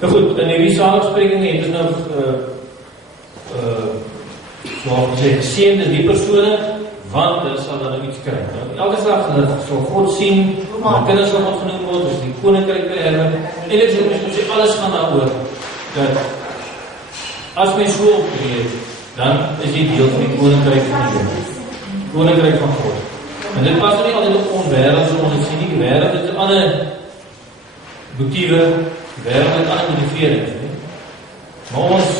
Nou goed, in hierdie saligspreking het ons nou zoals gezegd, geseend is die persone, want hulle sal dan iets kry. Nou, elke slag sal God sien, maar kinders sal God genoem word, dus die koninkryk beerwe. En dit is ook sê, alles gaan daaroor, dat as mens so optree, dan is die deel van die koninkryk van God. Koninkryk van God. En dit pas nie altyd op ons wêreld, so ons sien nie die wêreld, dit is ander motiewe, die wêreld het ander motiverings. Maar ons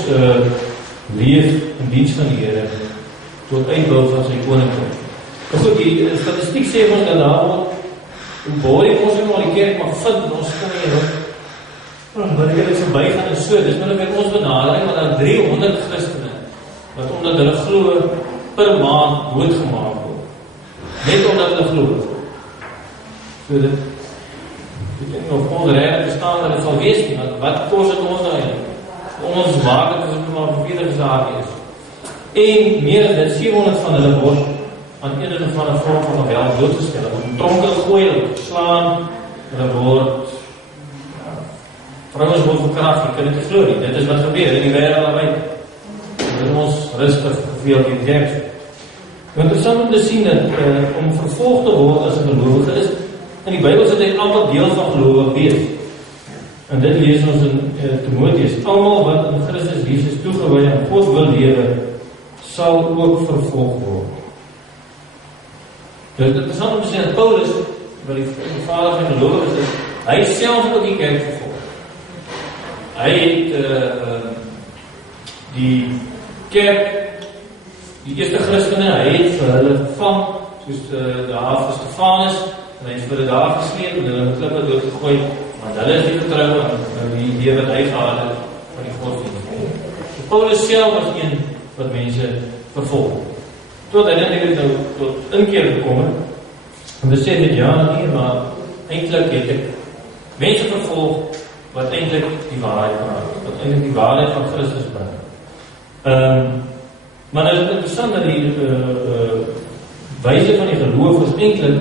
leef in diens van die Here tot uitbou van sy koninkryk. Maar goed, die statistiek sê ons dat daar hoe baie ons nou al die kerk mag vind, ons kan nie maar ek het verby gaan en so, dis nou met ons benadering, want daar 300 Christene, wat omdat hulle glo per maand doodgemaak word. Net omdat hulle glo. So dit, ek weet nie of ons reg verstaan dat dit sal wees nie, want wat kos het ons nou eintlik? Ons maak het as het maar vervelig zaak is. En meer dan 700 van hulle word aan enige van 'n vorm van geweld doodgestel. Hulle word tronke gegooi, hulle word geslaan, hulle word vrouens word verkragt, jy kan dit nie glo nie. Dit is wat gebeur in die wêreld naby. Dit is ons rustig geveel in die kerk. Interessant om te sien dat om vervolg te word as 'n gelowige is, in die Bybel sê dit amper deel van gelowig wees. En dit lees ons in Timoteus. Almal wat in Christus Jesus toegewy aan God wil lewe, sal ook vervolg word. Dus dit is interessant om te sê dat Paulus, wat die vader van gelowiges is, hy self ook die kerk vervolg. Hy het die kerk, die eerste Christene, hy het vir hulle gevang, soos daar vir Stefanus, en hy het vir hulle daar gesleep, en hulle klippe doodgegooi, want hulle is nie vertrouw aan die idee wat hy gehad het van die godsdienst. So Paulus self was een wat mense vervolg. Tot hy net nou tot inkeer gekom het, en we sê met ja, nee, maar eintlik het ek mense vervolg wat eintlik die waarheid praat, wat eintlik die waarheid van Christus bring. Maar dit is interessant dat die wyse van die geloof is eintlik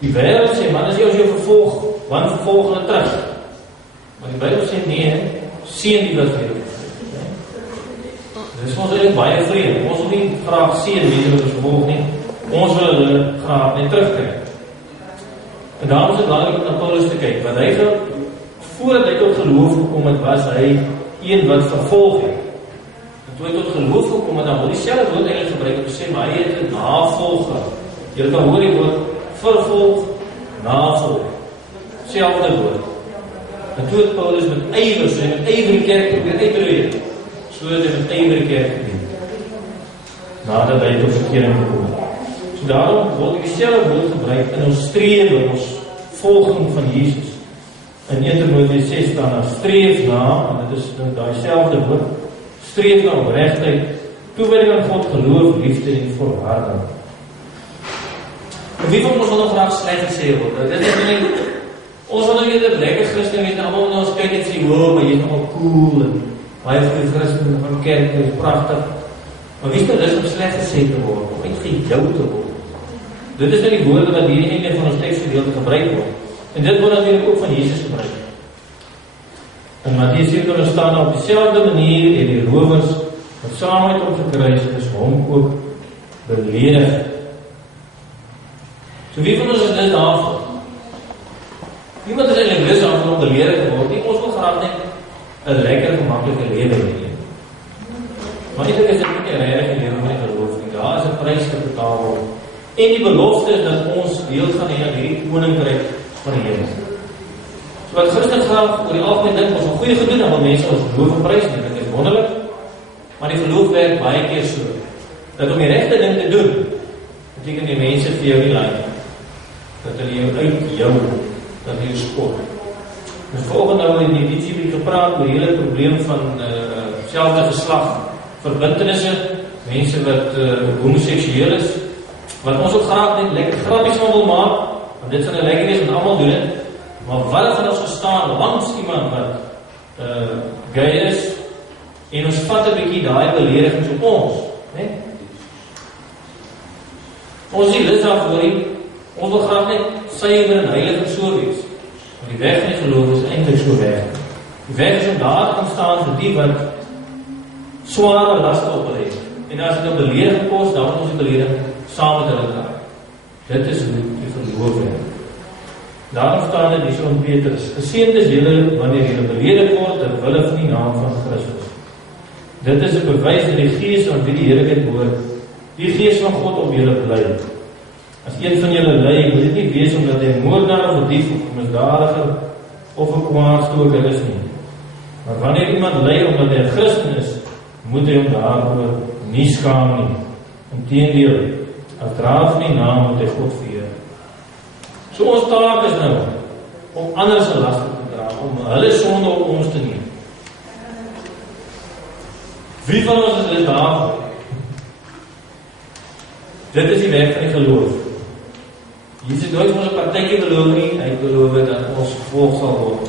die wêreld sê, man, as jy vervolg, want vervolg hulle terug. Maar die Bybel sê nee, seën die wat vir jou. Dit is ons eintlik baie vreemd. Ons wil nie graag seën mense wat ons vervolg nie. Ons wil hulle graag net terugkry. En daarom is dit belangrik om na Paulus te kyk, want hy voordat hy tot geloof gekom het, was hy een wat vervolg het. En toe hy tot geloof gekom het, dan wil hy self woord eintlik gebruik om te sê, maar hy het 'n navolger. Jy kan hoor die woord vervolg, navolg. Selfde woord. En toe het Paulus met ywer, so hy met ywer die kerk probeer uitroei, so het hy met ywer die kerk gedien. Nadat hy tot verkering gekom het. So daarom wil ek dieselfde woord gebruik in ons strewe, ons volging van Jesus. In 1 Timoteus 6 staan daar, streef na, en dit is daai selfde woord, streef na opregtheid, toewyding aan God, geloof, liefde en volharding. En wie van ons wil nog graag sleg gesê word? Dit is nie, ons wil nou eerder lekker Christen weet, en allemaal ons kyk en sê, wow, maar jy is nogal cool, en baie van die Christen van kerk, dit is prachtig. Maar wie is nou dis om sleg gesê te word, om niet gejouw te word? Dit is nou die woorde wat hier in een van ons tekstgedeelte gebruik word. En dit word natuurlijk ook van Jesus gebruik. En Mattheus 7 staan op dieselfde manier en die rowers wat saam met hom gekruis is hom ook beledig. So wie van ons is dit daarvoor? Niemand is eintlik lus daarvoor om beledig te word nie. Ons wil graag net 'n lekker gemaklike lewe hê. Maar eintlik is dit nie 'n regte lewe van die geloof nie. Daar is 'n prys te betaal word. En die belofte is dat ons deel gaan hê aan hierdie koninkryk van die Here. So wat Christen graag oor die algemeen dink, ons wil goeie gedoen, dan wil mense ons geloof en prys nie. Dit is wonderlik. Maar die geloof werk baie keer so, dat om die regte ding te doen, beteken die mense vir jou nie like. Dat hulle jou uitjou, dat hulle jou spot. Ons volgende nou in die editie gepraat oor die hele probleem van selfde geslag, verbintenisse, mense wat homoseksueel is, wat ons ook graag net lekker grappies van wil maak, want dit sal nou lekker is, want almal doen het, maar wat van ons gestaan langs iemand wat gay is, en ons vat 'n bietjie daai beledigings op ons, né? Ons is lus daarvoor nie, ons wil graag net suiwer en heilig en so wees, maar die weg van die geloof is eintlik so weg. Die werk is om daar te kan staan vir die wat sware laste op hulle het. En as dit 'n belediging kos, dan moet ons die belediging saam met hulle dra. Dit is hoe die geloof werk. Daarom staan dit hier in Petrus: geseënd is julle wanneer julle beledig word ter wille van die naam van Christus. Dit is 'n bewys dat die Gees aan wie die heerlikheid behoort, die Gees van God op julle bly. As een van julle ly, moet dit nie wees omdat hy 'n moordenaar of 'n dief of 'n misdadiger of 'n kwaadstoker is nie. Maar wanneer iemand ly omdat hy 'n Christen is, moet hy hom daaroor nie skaam nie. Inteendeel, as dra van die naam moet hy God vereer. So ons taak is nou om ander se laste te dra, om hulle sonde op ons te neem. Wie van ons is dit daar? Dit is die werk van die geloof. Jesus het nooit vir ons 'n partytjie beloof nie, hy beloof dat ons gevolg sal word.